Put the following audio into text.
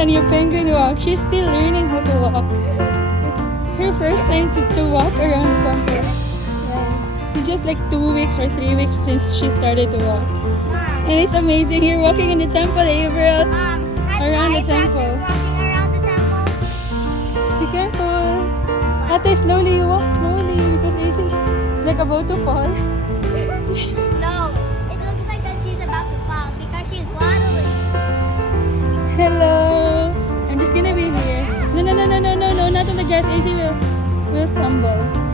and your penguin walk. She's still learning how to walk. Her first time to walk around the temple. Yeah. It's just like 2 weeks or 3 weeks since she started to walk. And it's amazing. You're walking in the temple, April. Around the temple. Walking around the temple. Be careful. Ate, slowly. You walk slowly because Ace's like about to fall. No, it looks like that she's about to fall because she's waddling. Hello. I'm just gonna be here. No, not on the grass. AC will stumble.